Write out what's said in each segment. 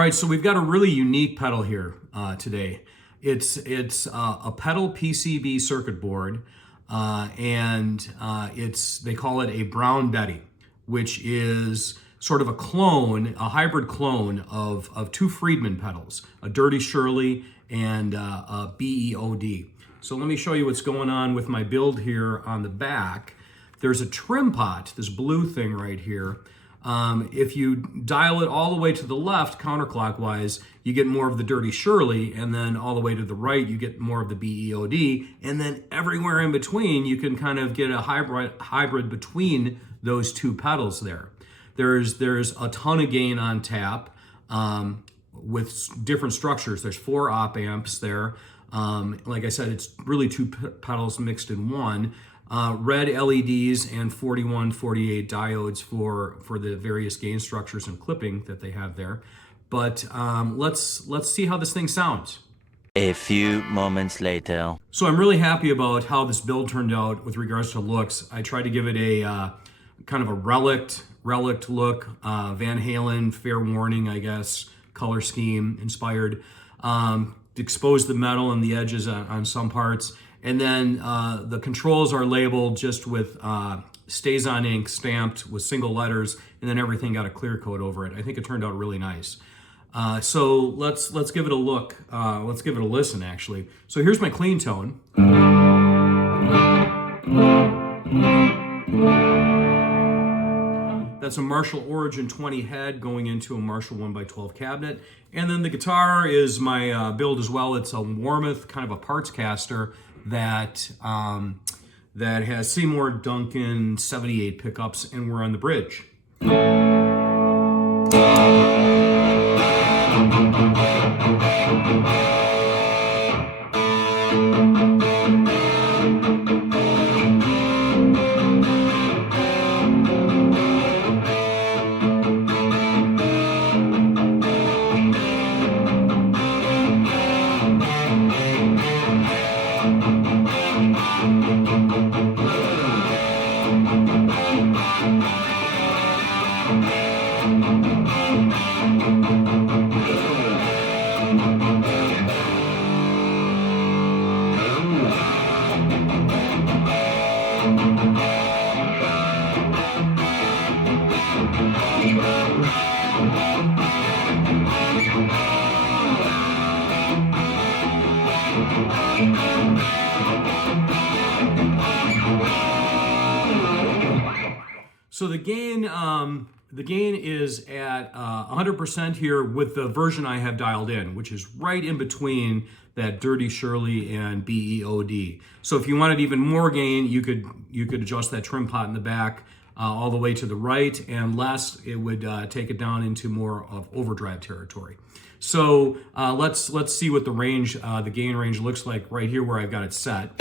right, so we've got a really unique pedal here today. It's a PedalPCB circuit board, and they call it a Brown Betty, which is sort of a clone, a hybrid clone of two Friedman pedals, a Dirty Shirley and a BE-OD. So let me show you what's going on with my build here on the back. There's a trim pot, this blue thing right here. If you dial it all the way to the left counterclockwise, you get more of the Dirty Shirley, and then all the way to the right, you get more of the BE-OD, and then everywhere in between, you can kind of get a hybrid between those two pedals there. There's a ton of gain on tap with different structures. There's 4 op amps there. Like I said, it's really two pedals mixed in one. Red LEDs and 41, 48 diodes for the various gain structures and clipping that they have there. But let's see how this thing sounds. A few moments later. So I'm really happy about how this build turned out with regards to looks. I tried to give it a kind of a relic look, Van Halen, fair warning, I guess, color scheme inspired. Expose the metal and the edges on some parts. And then the controls are labeled just with stays on ink stamped with single letters, and then everything got a clear coat over it. I think it turned out really nice. So let's give it a look. Let's give it a listen, actually. So here's my clean tone. That's a Marshall Origin 20 head going into a Marshall 1x12 cabinet. And then the guitar is my build as well. It's a Warmoth, kind of a parts caster that has Seymour Duncan 78 pickups, and we're on the bridge. So the gain is at 100% here with the version I have dialed in, which is right in between that Dirty Shirley and BE-OD. So if you wanted even more gain, you could adjust that trim pot in the back all the way to the right, and less, it would take it down into more of overdrive territory. So let's see what the gain range looks like right here where I've got it set.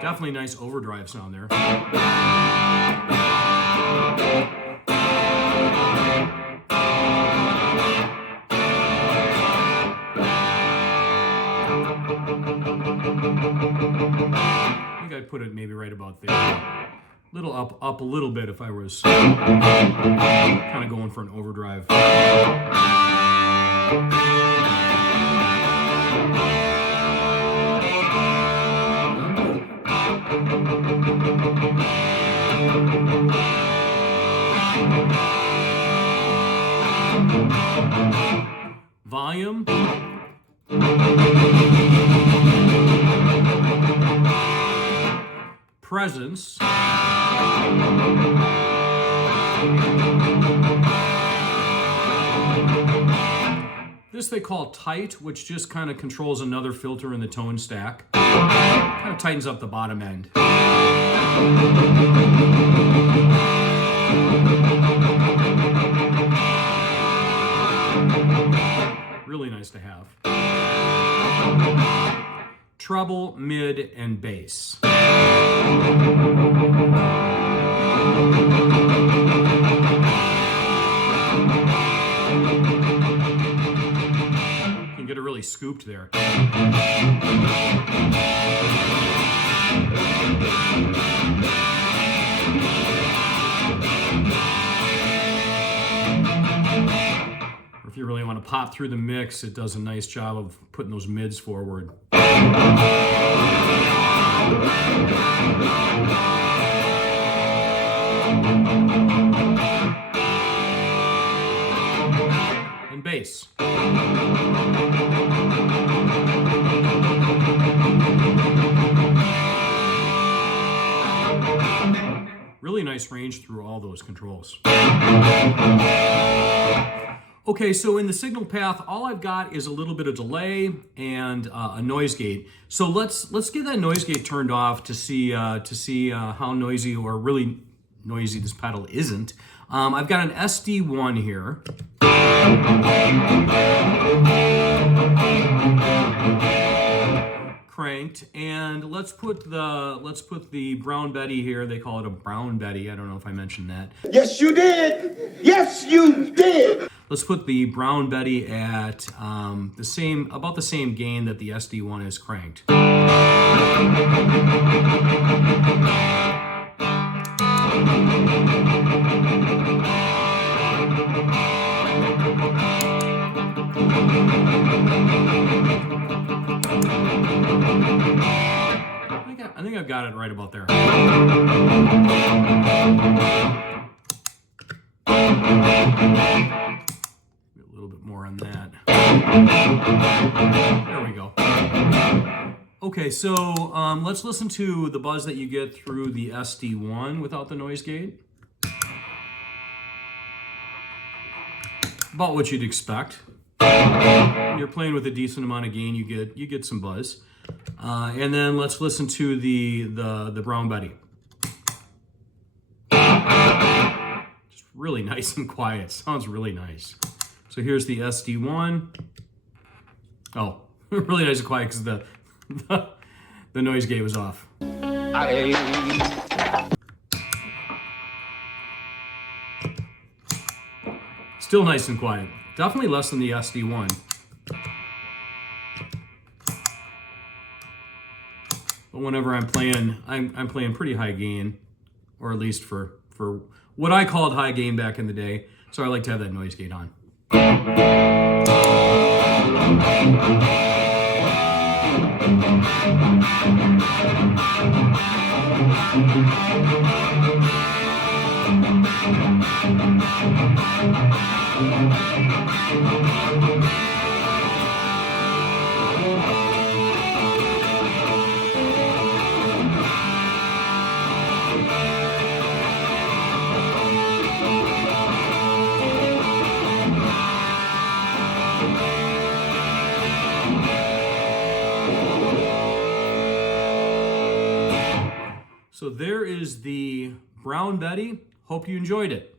Definitely nice overdrive sound there. I think I'd put it maybe right about there. Little up a little bit if I was kind of going for an overdrive. Volume. Presence. This they call tight, which just kind of controls another filter in the tone stack. Kind of tightens up the bottom end. Really nice to have. Treble, mid, and bass. You can get it really scooped there. Or if you really want to pop through the mix, it does a nice job of putting those mids forward. And bass. Really nice range through all those controls. Okay, so in the signal path, all I've got is a little bit of delay and a noise gate. So let's get that noise gate turned off to see how noisy or really noisy this pedal isn't. I've got an SD1 here. Cranked, and let's put the Brown Betty here. They call it a Brown Betty. I don't know if I mentioned that. Yes, you did. Yes, you did. Let's put the Brown Betty at about the same gain that the SD1 is cranked. I think I've got it right about there. A little bit more on that. There we go. Okay, so let's listen to the buzz that you get through the SD1 without the noise gate. About what you'd expect. When you're playing with a decent amount of gain, you get some buzz. And then let's listen to the Brown Betty. Just really nice and quiet. Sounds really nice. So here's the SD1. Oh, really nice and quiet because the noise gate was off. Still nice and quiet. Definitely less than the SD1. But whenever I'm playing, I'm playing pretty high gain, or at least for what I called high gain back in the day. So I like to have that noise gate on. So there is the Brown Betty. Hope you enjoyed it.